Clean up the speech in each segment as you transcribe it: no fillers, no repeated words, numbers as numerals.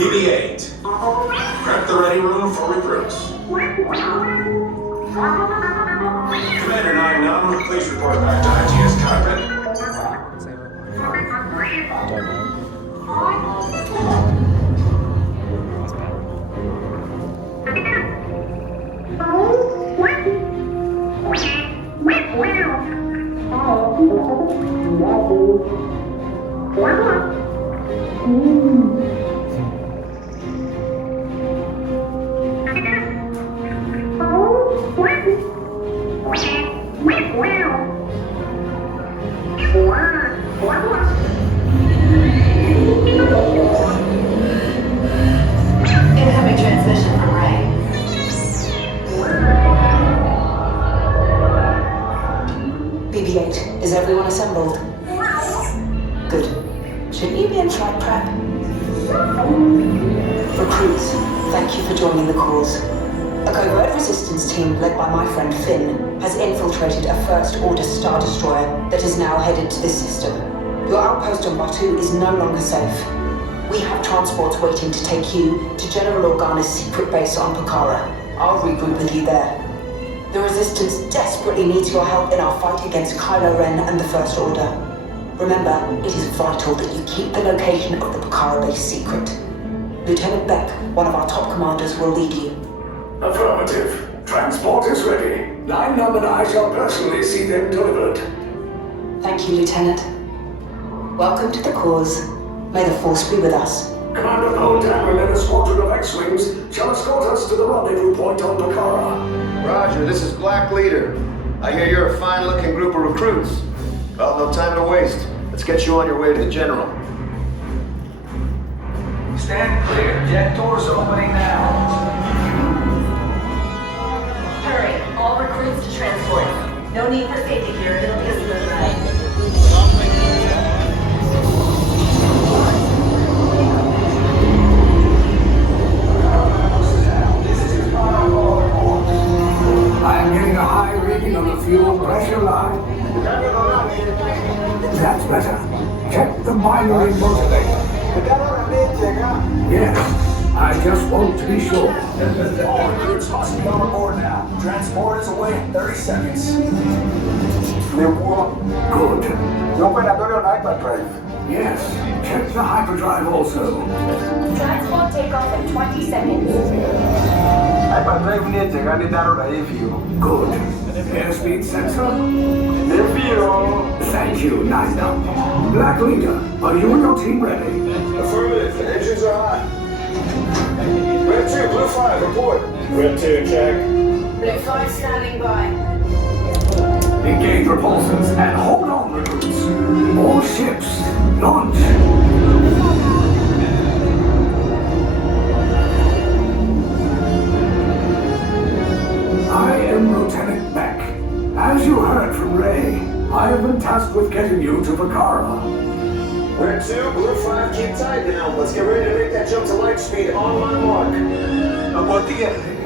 BB-8. Prep the ready room for recruits. Commander 9-9, please report back to ITS cockpit. Incoming transmission from Ray. BB-8, is everyone assembled? Good. Shouldn't you be in flight prep? Recruits, thank you for joining the cause. A covert resistance team led by my friend Finn has infiltrated a First-Order Star Destroyer that is now headed to this system. Your outpost on Batu is no longer safe. We have transports waiting to take you to General Organa's secret base on Pokhara. I'll regroup with you there. The Resistance desperately needs your help in our fight against Kylo Ren and the First Order. Remember, it is vital that you keep the location of the Pokhara base secret. Lieutenant Beck, one of our top commanders, will lead you. Affirmative. Transport is ready. 9-9 and I shall personally see them delivered. Thank you, Lieutenant. Welcome to the cause. May the Force be with us. Commander Poltam and a squadron of X-Wings shall escort us to the rendezvous point on Pokhara. Roger, this is Black Leader. I hear you're a fine-looking group of recruits. Well, no time to waste. Let's get you on your way to the General. Stand clear. Jet doors opening now. Hurry, all recruits to transport. No need for safety gear, it'll be a smooth ride. I'm getting a high reading on the fuel pressure line. That's better. Check the binary motivator. Yes, I just want to be sure. All recruits must be on board now. Transport is away in 30 seconds. Good. The operatorio hyperdrive. Yes, check the hyperdrive also. Transport takeoff in 20 seconds. Hyperdrive needs to run it down review. Good. Airspeed sensor? Review. Thank you, 9-9. Black Leader, are you and your team ready? Affirmative. The engines are hot. Red 2, Blue 5, report. Red 2, check. Blue 5 standing by. Engage repulsors and hold on, recruits. All ships, launch. I am Lieutenant Beck. As you heard from Ray, I have been tasked with getting you to Pokhara. Red 2, Blue 5, keep tight now. Let's get ready to make that jump to light speed on my mark.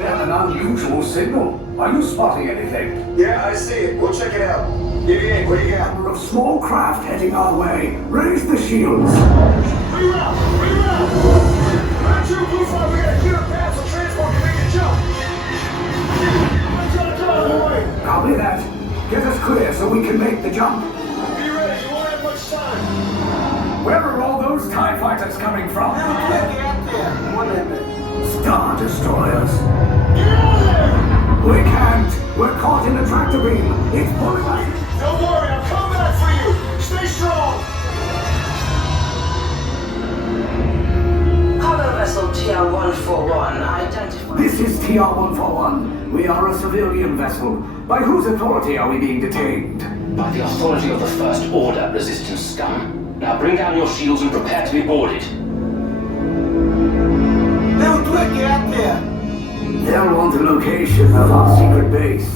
An unusual signal. Are you spotting anything? Yeah, I see it. We'll check it out. BB-8, what do you got? Number of small craft heading our way. Raise the shields. Reroute! Reroute! Red 2, Blue 5, we got a clear path so transport can make the jump. Let's go, come on, boy. Copy that. Get us clear so we can make the jump. Be ready, you won't have much time. Where are all those TIE fighters coming from? Star Destroyers. Get out of there! We can't. We're caught in a tractor beam. It's pulling us. Don't worry, I'll come back for you. Stay strong. Cargo vessel TR-141 identified. This is TR-141. We are a civilian vessel. By whose authority are we being detained? By the authority of the First Order, Resistance scum. Now bring down your shields and prepare to be boarded. They'll want the location of our secret base.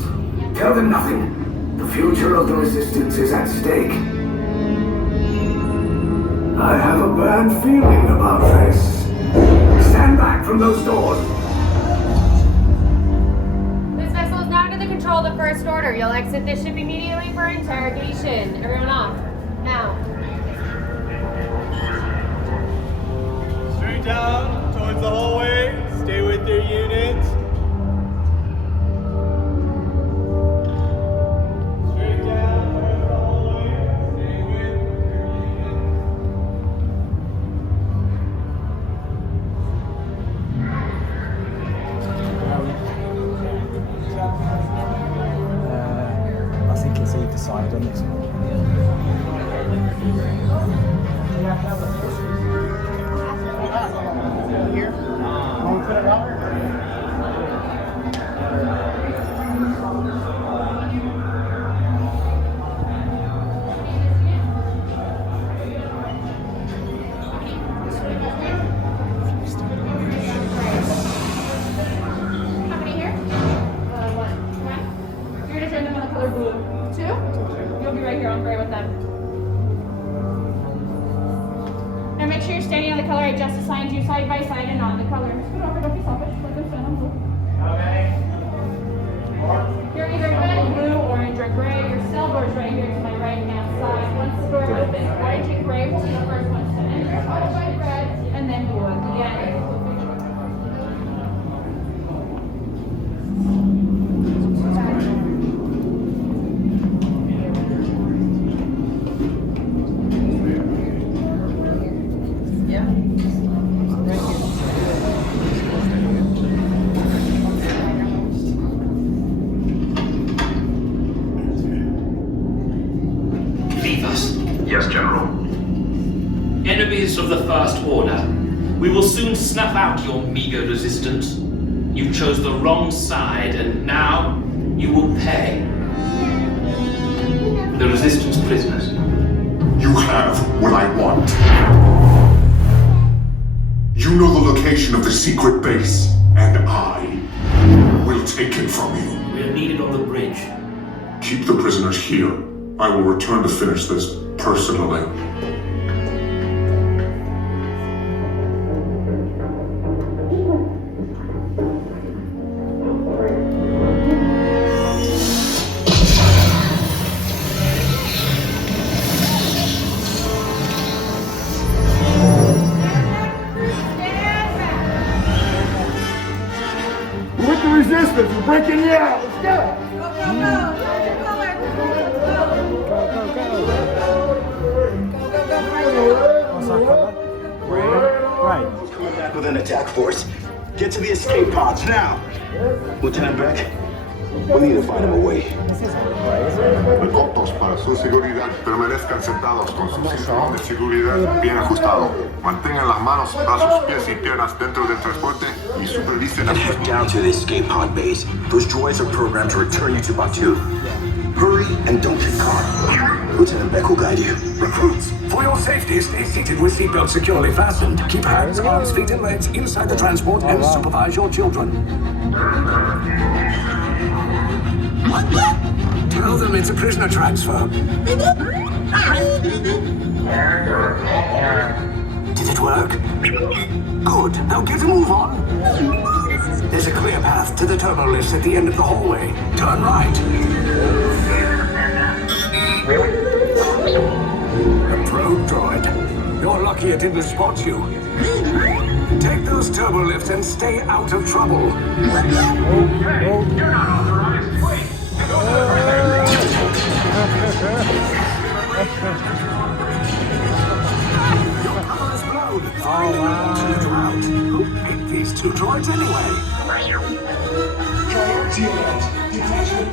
Tell them nothing. The future of the Resistance is at stake. I have a bad feeling about this. Stand back from those doors. follow the first order. You'll exit this ship immediately for interrogation. Everyone off. Now. Straight down towards the hallway. Stay with your unit. Straight down towards the hallway. Stay with your unit. I think it's either side on this one. Here? When we put it out? How many here? One. You're gonna turn them on the color blue. Two? You'll be right here on gray with them. Now make sure you're standing on the color I just assigned you side by side and not the color. Scoot over, don't be selfish. Let them stand on blue. Okay. You're either red, blue, orange, or gray. Your sailboard's right here to my right hand side. Once the door opens, orange and gray will be the first ones to enter, followed by red, and then blue at the end. Leave us. Yes, General. Enemies of the First Order. We will soon snuff out your meager resistance. You chose the wrong side, and now you will pay. The Resistance prisoners. You have what I want. You know the location of the secret base, and I will take it from you. We are needed on the bridge. Keep the prisoners here. I will return to finish this personally. We're with the resistance. We're breaking you out. Let's go. What's our color? Right. Coming back with an attack force. Get to the escape pods now. Lieutenant Beck, we need to find him a way. Todos para su seguridad permanezcan sentados con su cinturón de seguridad bien ajustado. Mantengan las manos, brazos, pies y piernas dentro del transporte y supervisen And head down to the escape pod base. Those droids are programmed to return you to Batu. Hurry and don't get caught. Lieutenant Beck will guide you. Recruits, for your safety, stay seated with seatbelts securely fastened. Keep hands, arms, feet, and legs inside the transport and supervise your children. Tell them it's a prisoner transfer. Did it work? Good. Now get a move on. There's a clear path to the turbo lifts at the end of the hallway. Turn right. A probe droid. You're lucky it didn't spot you. Take those turbo lifts and stay out of trouble. Hey, you're not authorized. Wait, go to the right. Your power is blown. Finally, you're out. Who picked these two droids anyway? Priority alert. Detention.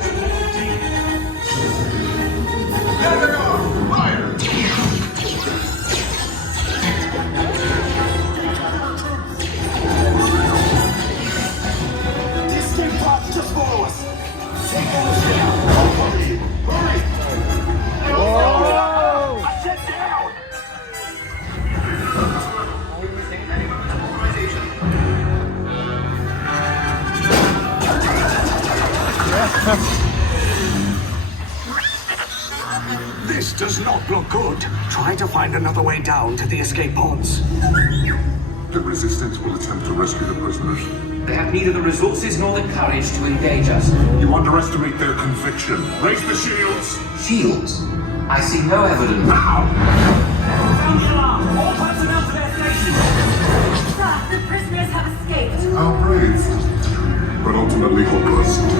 There they are. Fire. The escape pods just follow us. Take those down. Hurry! Hurry! I said down! This does not look good. Try to find another way down to the escape pods. The Resistance will attempt to rescue the prisoners. They have neither the resources nor the courage to engage us. You underestimate their conviction. Raise the shields! Shields? I see no evidence. Now! Sound the alarm! All personnel to their stations! Sir, the prisoners have escaped. How brave. But ultimately hopeless.